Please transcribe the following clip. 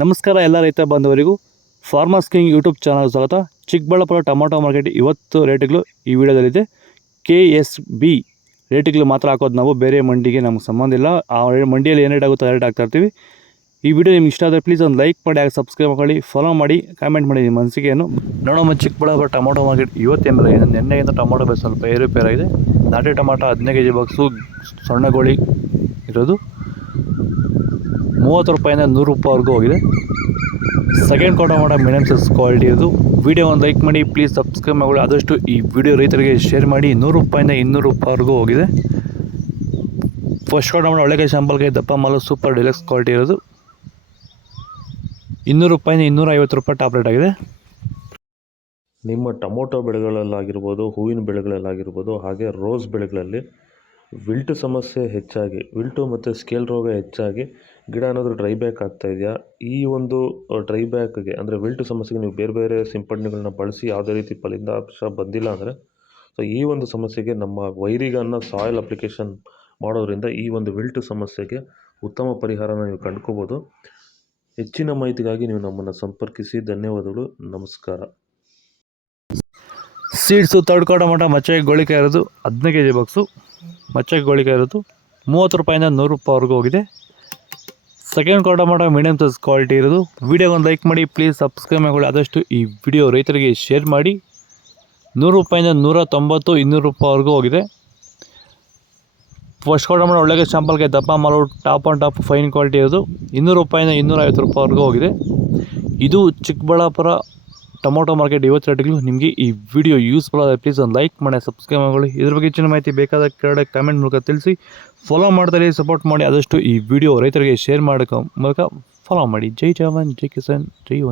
ನಮಸ್ಕಾರ ಎಲ್ಲ ರೈತ ಬಾಂಧವರಿಗೂ ಫಾರ್ಮರ್ಸ್ ಕಿಂಗ್ ಯೂಟ್ಯೂಬ್ ಚಾನಲ್ ಸ್ವಾಗತ. ಚಿಕ್ಕಬಳ್ಳಾಪುರ ಟೊಮೊಟೊ ಮಾರ್ಕೆಟ್ ಇವತ್ತು ರೇಟ್ಗಳು ಈ ವಿಡಿಯೋದಲ್ಲಿದೆ. KSB ರೇಟ್ಗಳು ಮಾತ್ರ ಹಾಕೋದು ನಾವು, ಬೇರೆ ಮಂಡಿಗೆ ನಮ್ಗೆ ಸಂಬಂಧ ಇಲ್ಲ. ಆ ಮಂಡಿಯಲ್ಲಿ ಏನು ರೇಟ್ ಆಗುತ್ತೋ ರೇಟ್ ಹಾಕ್ತಾ ಇರ್ತೀವಿ. ಈ ವಿಡಿಯೋ ನಿಮ್ಗೆ ಇಷ್ಟ ಆದರೆ ಪ್ಲೀಸ್ ಒಂದು ಲೈಕ್ ಮಾಡಿ, ಹಾಗೆ ಸಬ್ಸ್ಕ್ರೈಬ್ ಮಾಡಿ, ಫಾಲೋ ಮಾಡಿ, ಕಾಮೆಂಟ್ ಮಾಡಿ ನಿಮ್ಮ ಅನಿಸಿಕೆಯನ್ನು. ನೋಡೋಣ ಚಿಕ್ಕಬಳ್ಳಾಪುರ ಟೊಮೊಟೊ ಮಾರ್ಕೆಟ್ ಇವತ್ತೇನು ಬೆಲೆ ಇದೆ. ನಿನ್ನೆಗಿಂತ ಟೊಮೊಟೊ ಬೆಲೆ ಸ್ವಲ್ಪ ಏರುಪೇರಾಗಿದೆ. ನಾಟಿ ಟೊಮೊಟೊ 15 kg ಬಾಕ್ಸು ಸಣ್ಣಗೋಳಿ ಇರೋದು 30 ರೂಪಾಯಿಂದ 100 ರೂಪಾಯಿವರೆಗೂ ಹೋಗಿದೆ. Second tomato medium size quality ಇರೋದು. ವಿಡಿಯೋ ಒಂದು ಲೈಕ್ ಮಾಡಿ, ಪ್ಲೀಸ್ ಸಬ್ಸ್ಕ್ರೈಬ್ ಮಾಡಿ, ಆದಷ್ಟು ಈ ವಿಡಿಯೋ ರೈತರಿಗೆ ಶೇರ್ ಮಾಡಿ. 100 ರೂಪಾಯಿಂದ 200 ರೂಪಾಯಿವರೆಗೂ ಹೋಗಿದೆ. ಫಸ್ಟ್ ಟೊಮೊಟೊ ಒಳ್ಳೆಕಾಯಿ ಶಾಂಪಲ್ಗೆ ದಪ್ಪ ಮಾಲು ಸೂಪರ್ ಡಿಲಕ್ಸ್ ಕ್ವಾಲಿಟಿ ಇರೋದು 200 ರೂಪಾಯಿಂದ 250 ರೂಪಾಯಿ ಟಾಪ್ ರೇಟ್ ಆಗಿದೆ. ನಿಮ್ಮ ಟೊಮೊಟೊ ಬೆಳೆಗಳಲ್ಲಾಗಿರ್ಬೋದು, ಹೂವಿನ ಬೆಳೆಗಳಲ್ಲಾಗಿರ್ಬೋದು, ಹಾಗೆ ರೋಸ್ ಬೆಳೆಗಳಲ್ಲಿ ವಿಲ್ಟು ಸಮಸ್ಯೆ ಹೆಚ್ಚಾಗಿ, ವಿಲ್ಟು ಮತ್ತು ಸ್ಕೇಲ್ ರೋಗ ಹೆಚ್ಚಾಗಿ ಗಿಡ ಏನಾದರೂ ಡ್ರೈ ಬ್ಯಾಕ್ ಆಗ್ತಾಯಿದೆಯಾ? ಈ ಒಂದು ಡ್ರೈ ಬ್ಯಾಕ್ಗೆ ಅಂದರೆ ವಿಲ್ಟು ಸಮಸ್ಯೆಗೆ ನೀವು ಬೇರೆ ಬೇರೆ ಸಿಂಪಡಣೆಗಳನ್ನ ಬಳಸಿ ಯಾವುದೇ ರೀತಿ ಫಲಿತಾಂಶ ಬಂದಿಲ್ಲ ಅಂದರೆ, ಸೊ ಈ ಒಂದು ಸಮಸ್ಯೆಗೆ ನಮ್ಮ ವೈರಿಗನ್ನ ಸಾಯಿಲ್ ಅಪ್ಲಿಕೇಶನ್ ಮಾಡೋದ್ರಿಂದ ಈ ಒಂದು ವಿಲ್ಟು ಸಮಸ್ಯೆಗೆ ಉತ್ತಮ ಪರಿಹಾರನ ನೀವು ಕಂಡುಕೋಬೋದು. ಹೆಚ್ಚಿನ ಮಾಹಿತಿಗಾಗಿ ನೀವು ನಮ್ಮನ್ನು ಸಂಪರ್ಕಿಸಿ. ಧನ್ಯವಾದಗಳು, ನಮಸ್ಕಾರ. ಸೀಡ್ಸು ತರ್ಡ್ ಟೊಮೊಟೊ ಮಚ್ಚೆ ಗೋಳಿಕಾಯಿ ಇರೋದು 15 kg ಬಾಕ್ಸು ಮಚ್ಚೆ ಗೋಳಿಕಾಯಿ ಇರೋದು 30 ರೂಪಾಯಿಂದ 100 ರೂಪಾಯಿವರೆಗೂ ಹೋಗಿದೆ. Second tomato medium size quality ಇರೋದು. ವಿಡಿಯೋ ಒಂದು ಲೈಕ್ ಮಾಡಿ, ಪ್ಲೀಸ್ ಸಬ್ಸ್ಕ್ರೈಬ್ ಮಾಡಿ, ಆದಷ್ಟು ಈ ವಿಡಿಯೋ ರೈತರಿಗೆ ಶೇರ್ ಮಾಡಿ. 100 ರೂಪಾಯಿಂದ 190, 200 ರೂಪಾಯಿವರೆಗೂ ಹೋಗಿದೆ. ಫಸ್ಟ್ ಟೊಮೊಟೊ ಒಳ್ಳೆಗೆ ಶಾಂಪಲ್ಗೆ ದಪ್ಪ ಮಾಲು top on top fine quality ಇರೋದು 200 ರೂಪಾಯಿಂದ 250 ರೂಪಾಯಿವರೆಗೂ ಹೋಗಿದೆ. ಇದು ಚಿಕ್ಕಬಳ್ಳಾಪುರ ಟೊಮೊಟೊ ಮಾರ್ಕೆಟ್ ಇವತ್ತು ರೇಟ್ಗಳು. ನಿಮಗೆ ಈ ವಿಡಿಯೋ ಯೂಸ್ಫುಲ್ ಆದರೆ ಪ್ಲೀಸ್ ಒಂದು ಲೈಕ್ ಮಾಡಿ, ಸಬ್ಸ್ಕ್ರೈಬ್ ಮಾಡಿ. ಇದ್ರ ಬಗ್ಗೆ ಹೆಚ್ಚಿನ ಮಾಹಿತಿ ಬೇಕಾದ ಕೆಳಗಡೆ ಕಾಮೆಂಟ್ ಮೂಲಕ ತಿಳಿಸಿ. ಫಾಲೋ ಮಾಡ್ತಾರೆ, ಸಪೋರ್ಟ್ ಮಾಡಿ. ಆದಷ್ಟು ಈ ವಿಡಿಯೋ ರೈತರಿಗೆ ಶೇರ್ ಮಾಡೋಕೆ ಮೂಲಕ ಫಾಲೋ ಮಾಡಿ. ಜೈ ಜವಾನ್, ಜೈ ಕಿಸಾನ್, ಜೈ ಒಂದೇ.